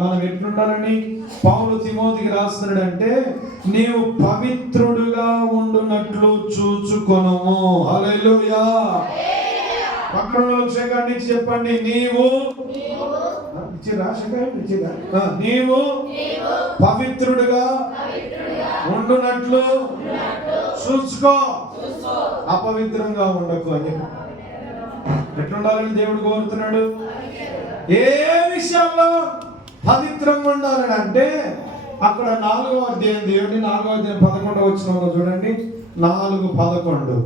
మనం ఎట్లుండాలని పౌలు తిమోతికి రాస్తున్నాడంటే, నీవు పవిత్రుడుగా ఉండునట్లు చూచుకొనుము. హల్లెలూయా. పక్కన వాళ్ళకి చెప్పండి, నీవు నీవు పవిత్రుడుగా ఉండునట్లు చూసుకో, అపవిత్రంగా ఉండకు అని. ఎట్లుండాలని దేవుడు కోరుతున్నాడు? ఏ విషయాల్లో పవిత్రంగా ఉండాలని అంటే, అక్కడ 4వ అధ్యాయం, దేవుని 4వ అధ్యాయం 11వ వచనంలో చూడండి. 4:11-12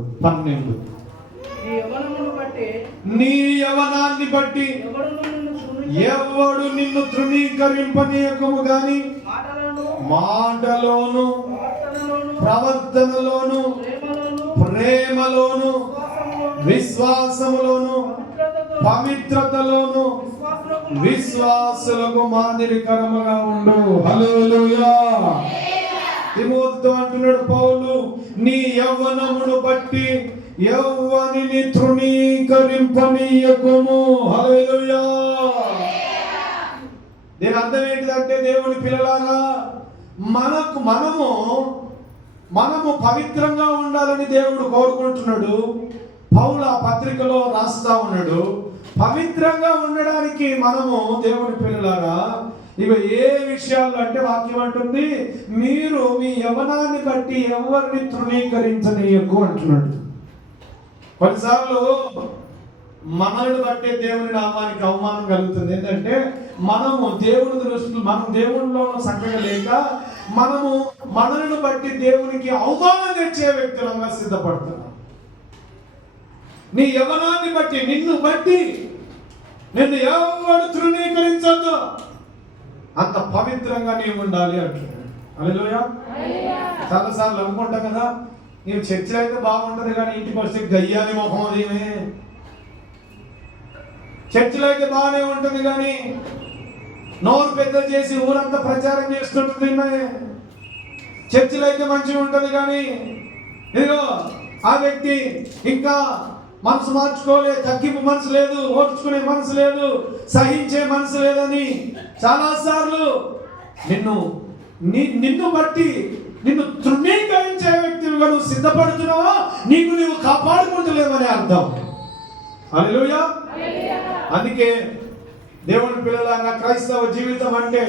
నీ యవనాన్ని బట్టి ఎవడు నిన్ను తృణీకరింపనీయకము గాని మాటలోను ప్రవర్తనలోను ప్రేమలోను విశ్వాసములోను పవిత్రతలోను విశ్వాసులకు మాదిరికరముగా ఉండు. హల్లెలూయా. తిమోతితో అంటున్నాడు పౌలు, నీ యవ్వనమును బట్టి యవ్వనిని తృణీకరింపనీయకుము. హల్లెలూయా. దీని అర్థం ఏంటిదంటే, దేవుని పిల్లలారా, మనము పవిత్రంగా ఉండాలని దేవుడు కోరుకుంటున్నాడు. పౌలు ఆ పత్రికలో రాస్తా ఉన్నాడు. పవిత్రంగా ఉండడానికి మనము దేవుని పిల్లలారా ఇవి ఏ విషయాలు అంటే, వాక్యం అంటుంది, మీరు మీ యవ్వనాన్ని బట్టి ఎవరిని తృణీకరించనీయకు అంటున్నాడు. కొన్నిసార్లు మనల్ని బట్టి దేవుని నామానికి అవమానం కలుగుతుంది. ఏంటంటే, మనము దేవుని దృష్టిలో మనం దేవునిలో చక్కగా లేక మనల్ని బట్టి దేవునికి అవమానం తెచ్చే వ్యక్తులంగా సిద్ధపడుతున్నాం. నీ యవ్వనాన్ని బట్టి నిన్ను ఎవరు తృణీకరించద్దు, అంత పవిత్రంగా నీవు ఉండాలి అంటున్నాడు. హల్లెలూయా. చాలాసార్లు అనుకుంటాం కదా, నీవు చర్చలో అయితే బాగుంటది కానీ ఇంటికి వస్తే గయ్యాని మొహం అదేమే. చర్చలో అయితే బాగానే ఉంటుంది కానీ నోరు పెద్ద చేసి ఊరంతా ప్రచారం చేస్తుంటుంది. చర్చలో అయితే మంచిగా ఉంటుంది కానీ ఇదిగో ఆ వ్యక్తి ఇంకా మనసు మార్చుకోలేదు, తగ్గింపు మనసు లేదు, ఓర్చుకునే మనసు లేదు, సహించే మనసు లేదని చాలాసార్లు నిన్ను బట్టి నిన్ను తృణీకరించే వ్యక్తులుగా నువ్వు సిద్ధపడుతున్నావా, నీవు కాపాడుకుంటలేవని అర్థం. హల్లెలూయా. అందుకే దేవుని పిల్లలాగా క్రైస్తవ జీవితం అంటే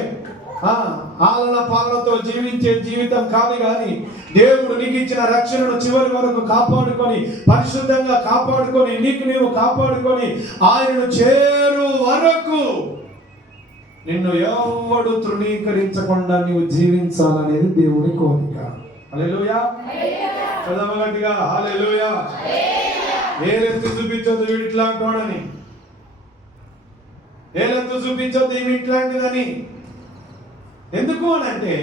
ఆలన పాలనతో జీవించే జీవితం కాదు కానీ, దేవుడు నీకు ఇచ్చిన రక్షణను చివరి వరకు కాపాడుకొని, పరిశుద్ధంగా కాపాడుకొని, నీవు కాపాడుకొని ఆయనను చేరు వరకు నిన్ను ఎవడు తృణీకరించకుండా నీవు జీవించాలనేది దేవుని కోరిక. హల్లెలూయా. చదవగట్టిగా హల్లెలూయా. ఏలెత్తి చూపించొద్దు వీడు ఇట్లాంటి వాడని, ఏలెత్తు చూపించొద్దు ఈమె ఇట్లాంటిదని. ఎందుకు అని అంటే,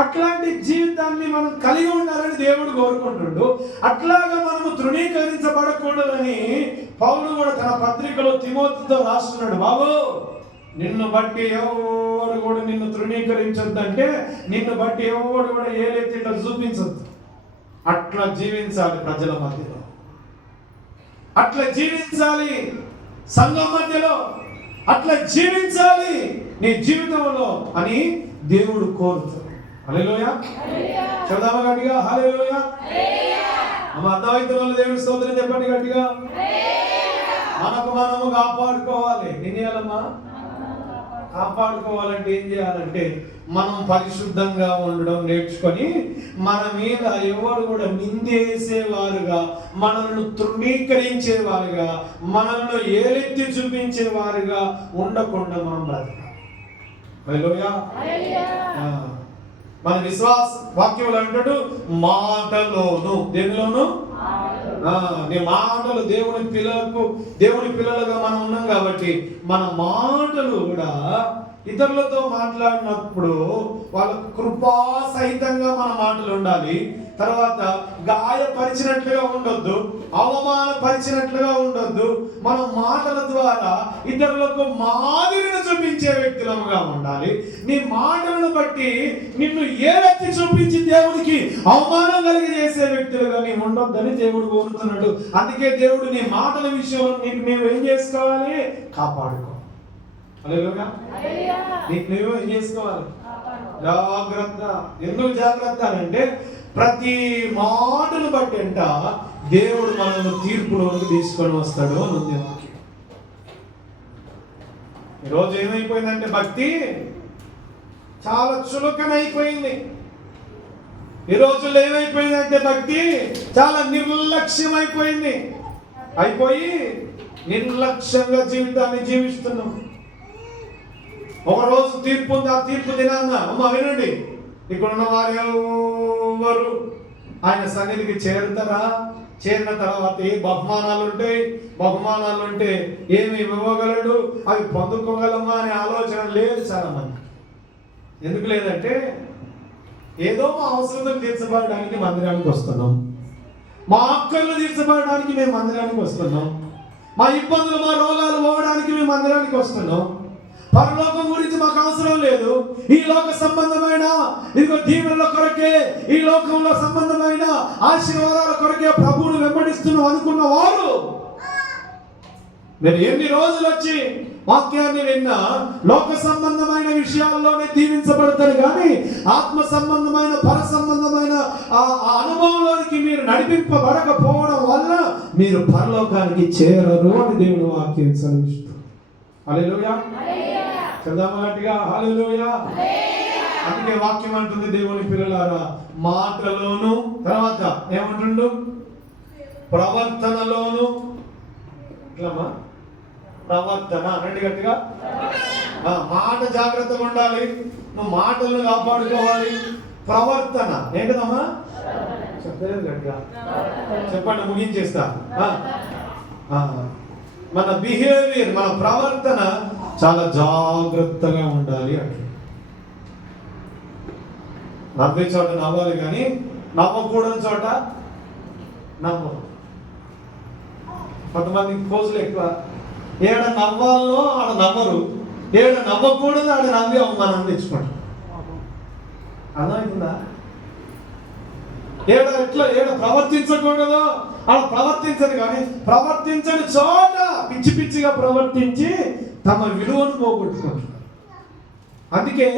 అట్లాంటి జీవితాన్ని మనం కలిగి ఉండాలని దేవుడు కోరుకుంటున్నాడు. అట్లాగా మనము తృణీకరించబడకూడదని పౌలు కూడా తన పత్రికలో తిమోతితో రాస్తున్నాడు. బాబు, నిన్ను బట్టి ఎవడు కూడా నిన్ను తృణీకరించొద్దు అంటే, నిన్ను బట్టి ఎవడు కూడా ఏలెత్తి ఇట్లా చూపించొద్దు. అట్లా జీవించాలి ప్రజల మధ్యలో, అట్లా జీవించాలి సంఘం మధ్యలో, అట్లా జీవించాలి నీ జీవితంలో అని దేవుడు కోరుతాడు. హల్లెలూయా. చదువు గట్టిగా హల్లెలూయా. అర్థమైతున్న దేవుడి స్తోత్రం చెప్పండి గట్టిగా. మనము కాపాడుకోవాలి. ఏం చేయాలమ్మా? కాపాడుకోవాలంటే ఏం చేయాలంటే, మనం పరిశుద్ధంగా ఉండడం నేర్చుకొని, మన మీద ఎవరు కూడా నిందేసేవారుగా, మనల్ని తృణీకరించేవారుగా, మనల్ని ఏలెత్తి చూపించేవారుగా ఉండకుండా మనం బ్రతకాలి. హల్లెలూయా. మన విశ్వాస వాక్యములు అంటాడు, మాటలోను, దేనిలోను? నీ మాటలు దేవుని పిల్లలుగా మనం ఉన్నాం కాబట్టి, మన మాటలు కూడా ఇతరులతో మాట్లాడినప్పుడు వాళ్ళ కృపా సహితంగా మన మాటలు ఉండాలి. తర్వాత గాయపరిచినట్లుగా ఉండొద్దు, అవమానపరిచినట్లుగా ఉండొద్దు. మన మాటల ద్వారా ఇతరులకు మాదిరిని చూపించే వ్యక్తులముగా ఉండాలి. నీ మాటలను బట్టి నిన్ను ఏలెత్తి చూపించి దేవుడికి అవమానం కలిగజేసే వ్యక్తులుగా నీవు ఉండొద్దని దేవుడు కోరుతున్నాడు. అందుకే దేవుడు నీ మాటల విషయంలో నీకు మేము ఏం చేసుకోవాలి? కాపాడుకో. హల్లెలూయా. నీకు నువ్వు ఏం చేసుకోవాలి? జాగ్రత్త. ఎందుకు జాగ్రత్త అంటే ప్రతి మాటను బట్టి అంట దేవుడు మనల్ని తీర్పులోకి తీసుకొని వస్తాడు అని ఉంది. ఈరోజు ఏమైపోయిందంటే భక్తి చాలా చులకనైపోయింది. ఈ రోజుల్లో ఏమైపోయిందంటే భక్తి చాలా నిర్లక్ష్యం అయిపోయింది. అయిపోయి నిర్లక్ష్యంగా జీవితాన్ని జీవిస్తున్నాం. ఒకరోజు తీర్పు ఉంది. ఆ తీర్పు దినాన్న అమ్మ వినండి, ఇక్కడున్న వారు ఎవరు ఆయన సన్నిధికి చేరుతారా? చేరిన తర్వాత ఏ బహుమానాలు ఉంటే ఏమి ఇవ్వగలడు, అవి పొందుకోగలమా అనే ఆలోచన లేదు చాలా మంది. ఎందుకు లేదంటే ఏదో మా అవసరం తీర్చబడడానికి మందిరానికి వస్తున్నాం, మా అక్కర్లు తీర్చబడడానికి మేము మందిరానికి వస్తున్నాం, మా ఇబ్బందులు మా రోగాలు పోవడానికి మేము మందిరానికి వస్తున్నాం. పరలోకం గురించి మాకు అవసరం లేదు. ఈ లోక సంబంధమైన ఇదిగో దీవెనల కొరకే, ఈ లోకంలో సంబంధమైన ఆశీర్వాదాల కొరకే ప్రభువును వెంబడిస్తున్నాం అనుకున్న వారు మీరు ఎన్ని రోజులు వచ్చి వాక్యాన్ని విన్నా లోక సంబంధమైన విషయాల్లోనే దీవించబడతారు, కానీ ఆత్మ సంబంధమైన పర సంబంధమైన ఆ అనుభవంలోనికి మీరు నడిపింపబడకపోవడం వల్ల మీరు పరలోకానికి చేరరు అని దేవుని వాక్యం సెలవిస్తుంది. హల్లెలూయా. చదవమా గట్టిగా హల్లెలూయా. అందుకే వాక్యం అంటుంది, దేవుని పిల్లలారా మాటలోను, తర్వాత ఏమంటుండు, ప్రవర్తనలోను. ఇట్లమ్మా ప్రవర్తన రండి గట్టిగా. మాట జాగ్రత్తగా ఉండాలి, నువ్వు మాటలను కాపాడుకోవాలి. ప్రవర్తన ఏంటిదమ్మా? చెప్పలేదు గట్టిగా చెప్పండి, ముగించేస్తా. మన బిహేవియర్, మన ప్రవర్తన చాలా జాగ్రత్తగా ఉండాలి అంటే. నవ్వే చోట నవ్వాలి, కానీ నవ్వకూడని చోట నవ్వరు. కొంతమంది కోసులు ఎక్కువ, ఏడ నవ్వాలో ఆడ నవ్వరు, ఏడ నవ్వకూడదు ఆడ నవ్వి అవమానం తెచ్చుకోండి. అర్థమవుతుందా? ఏడ ప్రవర్తించకూడదు అలా ప్రవర్తించదు, కానీ ప్రవర్తించని చోట పిచ్చి పిచ్చిగా ప్రవర్తించి తమ విలువను పోగొట్టుకుంటున్నారు. అందుకే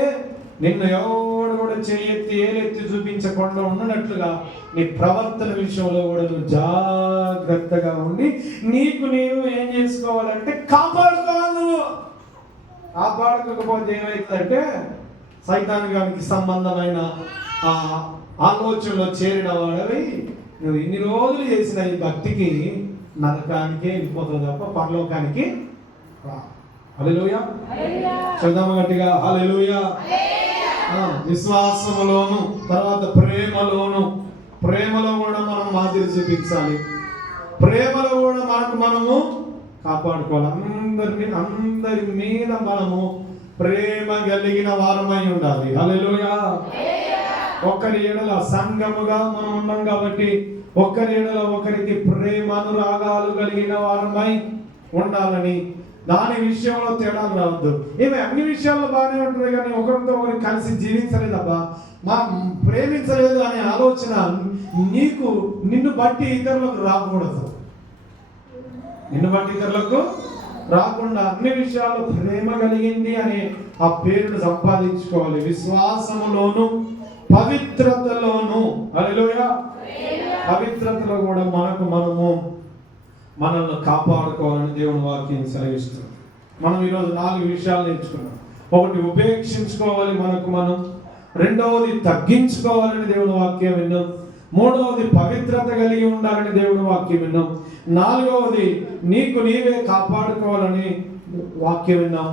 నిన్ను ఎవడు కూడా చేయెత్తి ఏలెత్తి చూపించకుండా ఉన్నట్లుగా నీ ప్రవర్తన విషయంలో కూడా నువ్వు జాగ్రత్తగా ఉండి నీకు నీవు ఏం చేసుకోవాలంటే కాపాడుకోవాలి. నువ్వు కాపాడుకోకపోతే ఏమవుతుందంటే సైతానికి సంబంధమైన ఆలోచనలో చేరిన వాడవి నువ్వు ఇన్ని రోజులు చేసిన ఈ భక్తికి నరకానికే వెళ్ళిపోతుంది తప్ప పరలోకానికి రా. హల్లెలూయా. చదువు గట్టిగా హల్లెలూయా. విశ్వాసములోను, తర్వాత ప్రేమలో కూడా మనం మాదిరి చూపించాలి. ప్రేమలో కూడా మనము కాపాడుకోవాలి. అందరి మీద మనము ప్రేమ కలిగిన వారమై ఉండాలి. హల్లెలూయా. ఒకరి ఎడల సంఘముగా మనం ఉన్నాం కాబట్టి ఒకరి ఎడల ఒకరికి ప్రేమ అనురాగాలు కలిగిన వారమై ఉండాలని, దాని విషయంలో తేడాలు రావద్దు. ఏమి అన్ని విషయాల్లో బాగానే ఉంటుంది, కానీ ఒకరితో ఒకరికి కలిసి జీవించలేదబ్బా, మా ప్రేమించలేదు అనే ఆలోచన నిన్ను బట్టి ఇతరులకు రాకూడదు. నిన్ను బట్టి ఇతరులకు రాకుండా అన్ని విషయాల్లో ప్రేమ కలిగింది అనే ఆ పేరును సంపాదించుకోవాలి. విశ్వాసములోను పవిత్రతలోను, హల్లెలూయా, పవిత్రతలో కూడా మనల్ని కాపాడుకోవాలని దేవుని వాక్యం సెలవిస్తుంది. మనం ఈరోజు 4 విషయాలు నేర్చుకున్నాం. ఒకటి ఉపేక్షించుకోవాలి మనం, రెండవది తగ్గించుకోవాలని దేవుని వాక్యం విన్నాం, మూడవది పవిత్రత కలిగి ఉండాలని దేవుని వాక్యం విన్నాం, నాలుగవది నీకు నీవే కాపాడుకోవాలని వాక్యం విన్నాం.